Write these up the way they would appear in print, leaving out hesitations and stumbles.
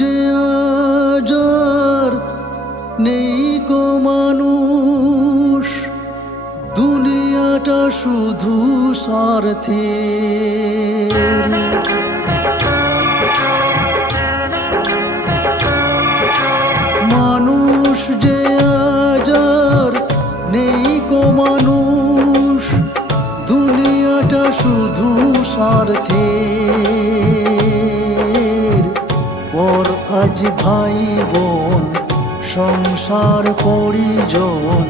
যে আজ আর নেই কো মানুষ, দুনিয়াটা শুধু স্বার্থের। মানুষ যে আজ আর নেই কো মানুষ, দুনিয়াটা শুধু স্বার্থের। পর আজ ভাই বোন সংসার পরিজন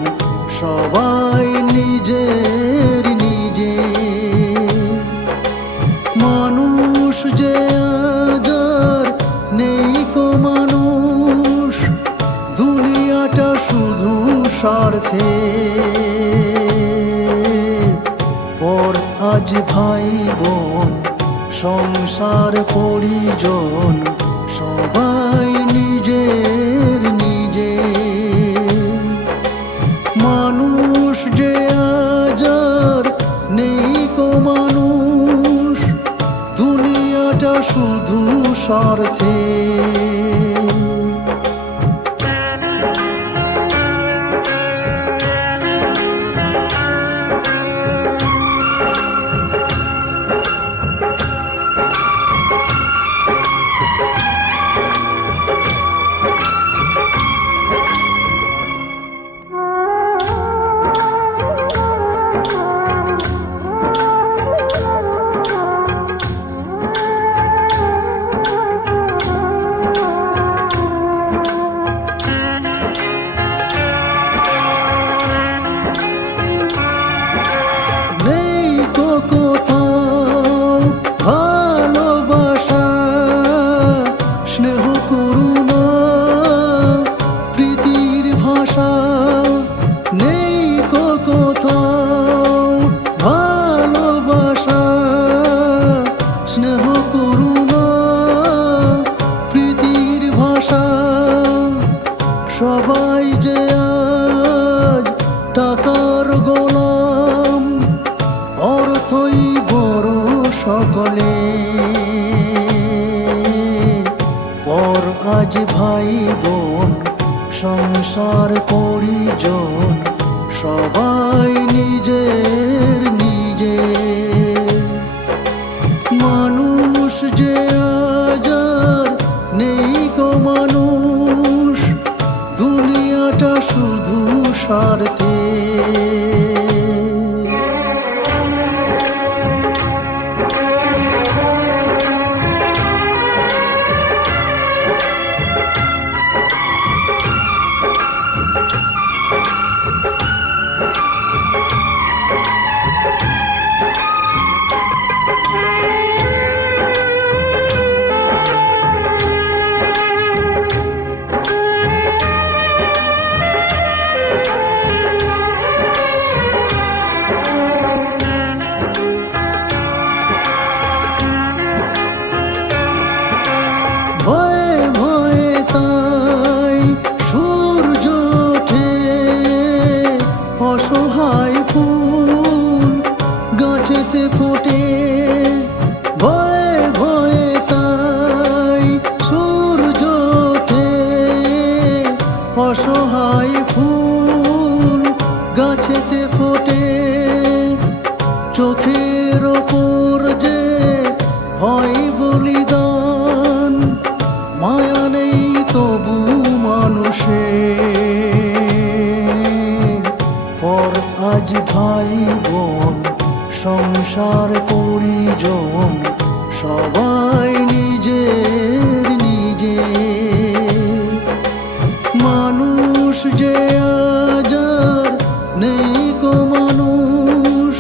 সবাই নিজের নিজে। মানুষ যে আজ আর নেই কো মানুষ, দুনিয়াটা শুধু স্বার্থের। পর আজ ভাই বোন সংসার পরিজন সবাই নিজের নিজে। মানুষ যে আজ আর নেই কো মানুষ, দুনিয়াটা শুধু স্বার্থের। ভালোবাসা স্নেহ করুণা প্রীতির ভাষা নেই কো কোথাও। ভালোবাসা স্নেহ করুণা প্রীতির ভাষা, সবাই যে আজ টাকার গোলাম, অর্থই বড় সকলে। পর আজ ভাই বোন সংসার পরিজন সবাই নিজের নিজে। মানুষ যে আজ আর নেই কো মানুষ, দুনিয়াটা শুধু স্বার্থের। অসহায় ফুল গাছেতে ফোটে, ভয়ে ভয়ে তাই সূর্য ওঠে। অসহায় ফুল গাছেতে ফোটে, চোখের ওপর যে হয় বলিদান, মায়া নেই তবু মানুষের। পর আজ ভাই বোন সংসার পরিজন সবাই নিজের নিজে। মানুষ যে আজ আর নেই কো মানুষ,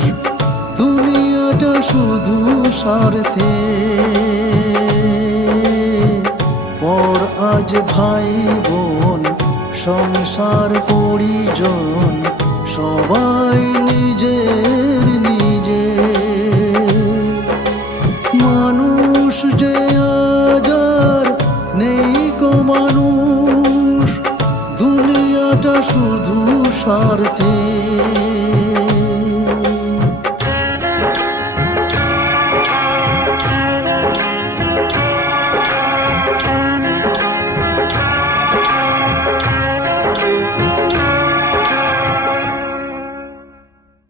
দুনিয়াটা শুধু স্বার্থের। পর আজ ভাই বোন সংসার পরিজন সবাই নিজের নিজে। মানুষ যে আজ আর নেই কো মানুষ, দুনিয়াটা শুধু স্বার্থের।